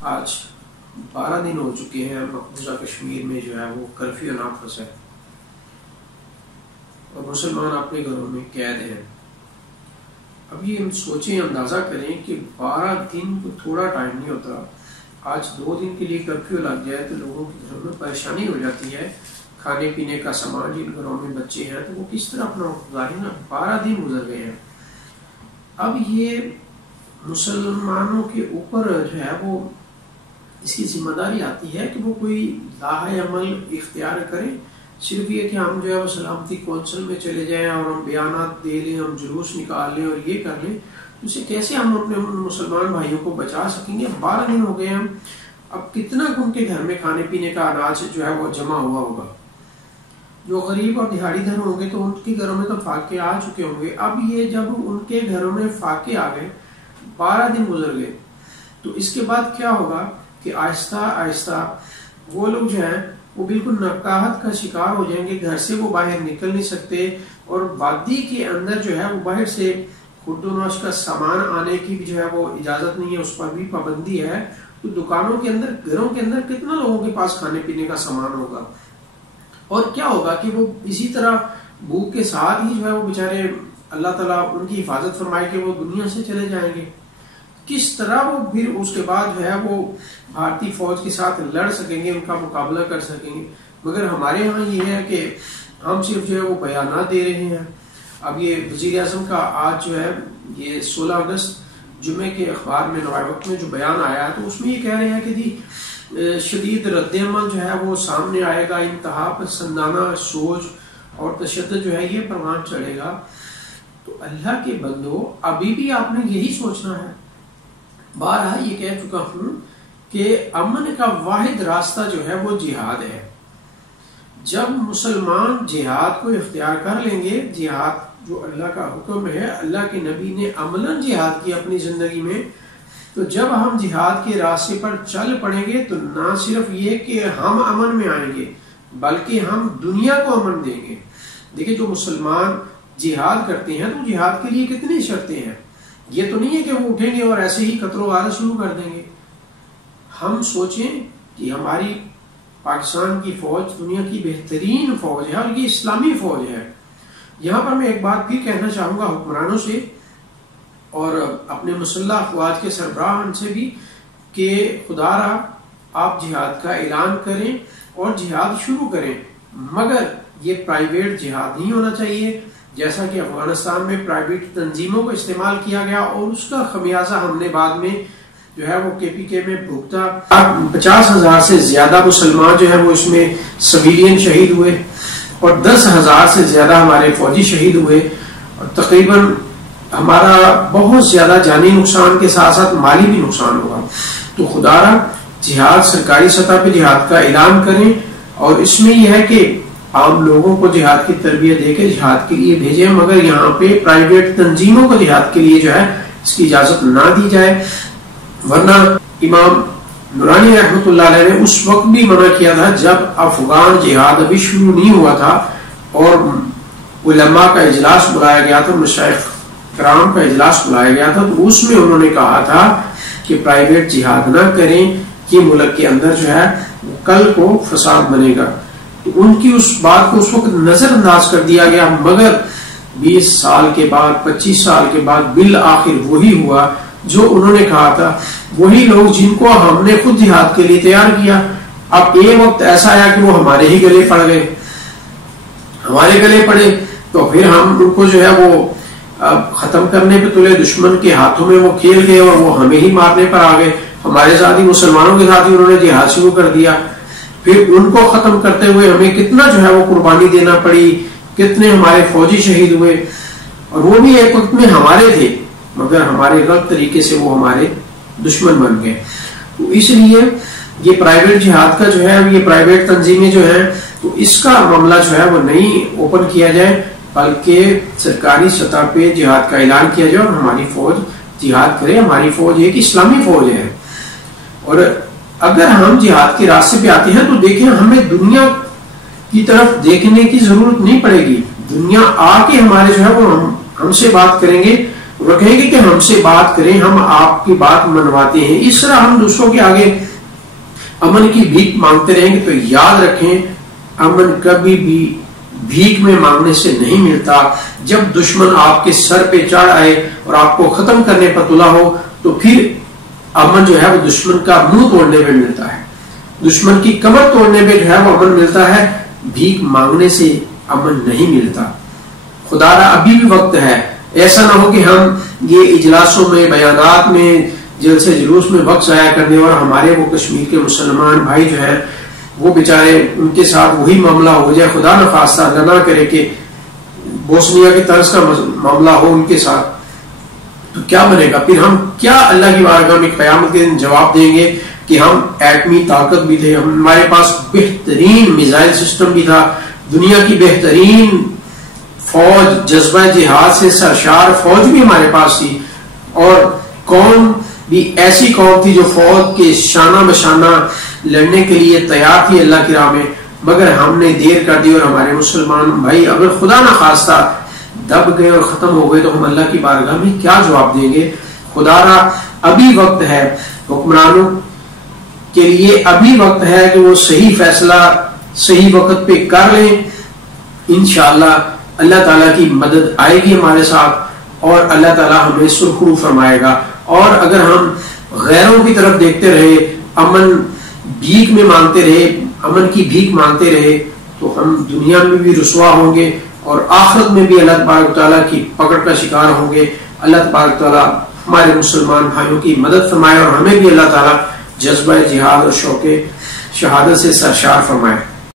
آج 12 دن ہو چکے ہیں مقبوضہ کشمیر میں جو ہے وہ کرفیو نافذ ہے اور مسلمان اپنے گھروں میں قید ہیں. اب یہ ہم سوچیں، اندازہ کریں کہ 12 دن کو تھوڑا ٹائم نہیں ہوتا. آج 2 دن کے لیے کرفیو لگ جائے تو لوگوں کے گھروں میں پریشانی ہو جاتی ہے. کھانے پینے کا سامان، جن گھروں میں بچے ہیں تو وہ کس طرح اپنا وقت گزاریں نا. 12 دن گزر گئے ہیں. اب یہ مسلمانوں کے اوپر جو ہے وہ اس کی ذمہ داری آتی ہے کہ وہ کوئی لاہ عمل اختیار کریں. صرف یہ کہ ہم جو ہے وہ سلامتی کونسل میں چلے جائیں اور ہم بیانات دے لیں، ہم جلوس نکال لیں اور یہ کر لیں، اسے کیسے ہم اپنے مسلمان بھائیوں کو بچا سکیں گے؟ 12 دن ہو گئے ہم. اب کتنا ان کے گھر میں کھانے پینے کا اناج جو ہے وہ جمع ہوا ہوگا. جو غریب اور دہاڑی دھر ہوں گے تو ان کے گھروں میں تو فاقے آ چکے ہوں گے. اب یہ جب ان کے گھروں میں فاقے آ گئے، 12 دن گزر گئے، تو اس کے بعد کیا ہوگا کہ آہستہ آہستہ وہ لوگ جو ہیں وہ بالکل نقاہت کا شکار ہو جائیں گے. گھر سے وہ باہر نکل نہیں سکتے اور وادی کے اندر جو ہے وہ باہر سے خرد و نوش کا سامان آنے کی بھی جو ہے وہ اجازت نہیں ہے، اس پر بھی پابندی ہے. تو دکانوں کے اندر، گھروں کے اندر کتنا لوگوں کے پاس کھانے پینے کا سامان ہوگا؟ اور کیا ہوگا کہ وہ اسی طرح بھوک کے ساتھ ہی جو ہے وہ بیچارے اللہ تعالیٰ ان کی حفاظت فرمائے کہ وہ دنیا سے چلے جائیں گے. کس طرح وہ پھر اس کے بعد جو ہے وہ بھارتی فوج کے ساتھ لڑ سکیں گے، ان کا مقابلہ کر سکیں گے؟ مگر ہمارے ہاں یہ ہے کہ ہم صرف جو ہے وہ بیانات دے رہے ہیں. اب یہ وزیر اعظم کا آج جو ہے یہ 16 اگست جمعے کے اخبار میں نوائے وقت میں جو بیان آیا ہے تو اس میں یہ کہہ رہے ہیں کہ جی شدید رد عمل جو ہے وہ سامنے آئے گا، انتہا پسندانہ سوچ اور تشدد جو ہے یہ پروان چڑھے گا. تو اللہ کے بندو، ابھی بھی آپ نے یہی سوچنا ہے. بارہا یہ کہہ چکا ہوں کہ امن کا واحد راستہ جو ہے وہ جہاد ہے. جب مسلمان جہاد کو اختیار کر لیں گے، جہاد جو اللہ کا حکم ہے، اللہ کے نبی نے عملاً جہاد کی اپنی زندگی میں، تو جب ہم جہاد کے راستے پر چل پڑیں گے تو نہ صرف یہ کہ ہم امن میں آئیں گے بلکہ ہم دنیا کو امن دیں گے. دیکھیں، جو مسلمان جہاد کرتے ہیں تو جہاد کے لیے کتنی شرطیں ہیں. یہ تو نہیں ہے کہ وہ اٹھیں گے اور ایسے ہی قتل و غارت شروع کر دیں گے. ہم سوچیں کہ ہماری پاکستان کی فوج دنیا کی بہترین فوج ہے اور یہ اسلامی فوج ہے. یہاں پر میں ایک بات بھی کہنا چاہوں گا حکمرانوں سے اور اپنے مسلح افواج کے سربراہان سے بھی کہ خدا را آپ جہاد کا اعلان کریں اور جہاد شروع کریں، مگر یہ پرائیویٹ جہاد نہیں ہونا چاہیے جیسا کہ افغانستان میں پرائیویٹ تنظیموں کو استعمال کیا گیا اور اس کا خمیازہ ہم نے بعد میں جو ہے وہ کے پی کے میں بھگتا. 50,000 سے زیادہ مسلمان جو ہے وہ اس میں سویلین شہید ہوئے اور 10,000 سے زیادہ ہمارے فوجی شہید ہوئے اور تقریباً ہمارا بہت زیادہ جانی نقصان کے ساتھ ساتھ مالی بھی نقصان ہوا. تو خدا را جہاد سرکاری سطح پہ جہاد کا اعلان کریں اور اس میں یہ ہے کہ عام لوگوں کو جہاد کی تربیت دے کے جہاد کے لیے بھیجیں، مگر یہاں پہ پرائیویٹ تنظیموں کو جہاد کے لیے جو ہے اس کی اجازت نہ دی جائے. ورنہ امام نورانی رحمۃ اللہ علیہ نے اس وقت بھی منع کیا تھا جب افغان جہاد ابھی شروع نہیں ہوا تھا اور علماء کا اجلاس بلایا گیا تھا، مشائخ کرام کا اجلاس بلایا گیا تھا، تو اس میں انہوں نے کہا تھا کہ پرائیویٹ جہاد نہ کریں، یہ ملک کے اندر جو ہے کل کو فساد بنے گا. تو ان کی اس بات کو اس وقت نظر انداز کر دیا گیا، مگر 20 سال کے بعد 25 سال کے بعد بالآخر وہی ہوا جو انہوں نے کہا تھا. وہی لوگ جن کو ہم نے خود جہاد کے لیے تیار کیا، اب ایک وقت ایسا آیا کہ وہ ہمارے ہی گلے پڑ گئے، ہمارے گلے پڑے تو پھر ہم ان کو جو ہے وہ ختم کرنے پہ تلے، دشمن کے ہاتھوں میں وہ کھیل گئے اور وہ ہمیں ہی مارنے پر آ گئے. ہمارے ساتھ ہی مسلمانوں کے ساتھ ہی انہوں نے جہاد شروع کر دیا. پھر ان کو ختم کرتے ہوئے ہمیں کتنا جو ہے وہ قربانی دینا پڑی، کتنے ہمارے فوجی شہید ہوئے اور وہ بھی ایک وقت میں ہمارے تھے مگر ہمارے غلط طریقے سے وہ ہمارے دشمن بن گئے. تو اس لیے یہ پرائیویٹ جہاد کا جو ہے، یہ پرائیویٹ تنظیمیں جو ہیں، تو اس کا معاملہ جو ہے وہ نہیں اوپن کیا جائے بلکہ سرکاری سطح پہ جہاد کا اعلان کیا جائے اور ہماری فوج جہاد کرے. ہماری فوج ایک اسلامی فوج ہے اور اگر ہم جہاد کے راستے پہ آتے ہیں تو دیکھیں ہمیں دنیا کی طرف دیکھنے کی ضرورت نہیں پڑے گی. دنیا آ کے ہمارے جو ہے وہ ہم سے بات کریں گے وہ کہیں گے کہ ہم سے بات کریں، ہم آپ کی بات منواتے ہیں. اس طرح ہم دوسروں کے آگے امن کی بھیک مانگتے رہیں گے تو یاد رکھیں امن کبھی بھی بھیک میں مانگنے سے نہیں ملتا. جب دشمن آپ کے سر پہ چڑھ آئے اور آپ کو ختم کرنے پر تلا ہو تو پھر امن جو ہے وہ دشمن کا منہ توڑنے پہ ملتا ہے، دشمن کی کمر توڑنے پہ جو ہے وہ امن ملتا ہے، بھیک مانگنے سے امن نہیں ملتا. خدا را ابھی بھی وقت ہے، ایسا نہ ہو کہ ہم یہ اجلاسوں میں، بیانات میں، جلسے جلوس میں وقت ضائع کرنے اور ہمارے وہ کشمیر کے مسلمان بھائی جو ہیں وہ بیچارے ان کے ساتھ وہی معاملہ ہو جائے. خدا نہ خواستہ اللہ نہ کرے کہ بوسنیا کی طرز کا معاملہ ہو ان کے ساتھ، تو کیا بنے گا؟ پھر ہم کیا اللہ کی بارگاہ میں قیامت کے دن جواب دیں گے کہ ہم ایٹمی طاقت بھی تھے، ہمارے پاس بہترین میزائل سسٹم بھی تھا، دنیا کی بہترین فوج، جذبہ جہاد سے سرشار فوج بھی ہمارے پاس تھی، اور قوم بھی ایسی قوم تھی جو فوج کے شانہ بشانہ لڑنے کے لیے تیار تھی اللہ کی راہ میں، مگر ہم نے دیر کر دی اور ہمارے مسلمان بھائی اگر خدا نہ خواستہ دب گئے اور ختم ہو گئے تو ہم اللہ کی بارگاہ میں کیا جواب دیں گے؟ خدا را ابھی وقت ہے، حکمرانوں کے لیے ابھی وقت ہے کہ وہ صحیح فیصلہ صحیح وقت پہ کر لیں. انشاءاللہ اللہ تعالیٰ کی مدد آئے گی ہمارے ساتھ اور اللہ تعالیٰ ہمیں سرخرو فرمائے گا. اور اگر ہم غیروں کی طرف دیکھتے رہے، امن بھیک میں مانگتے رہے، امن کی بھیک مانگتے رہے تو ہم دنیا میں بھی رسوا ہوں گے اور آخرت میں بھی اللہ تبارک تعالیٰ کی پکڑ کا شکار ہوں گے. اللہ تبارک تعالیٰ ہمارے مسلمان بھائیوں کی مدد فرمائے اور ہمیں بھی اللہ تعالیٰ جذبہ جہاد اور شوق شہادت سے سرشار فرمائے.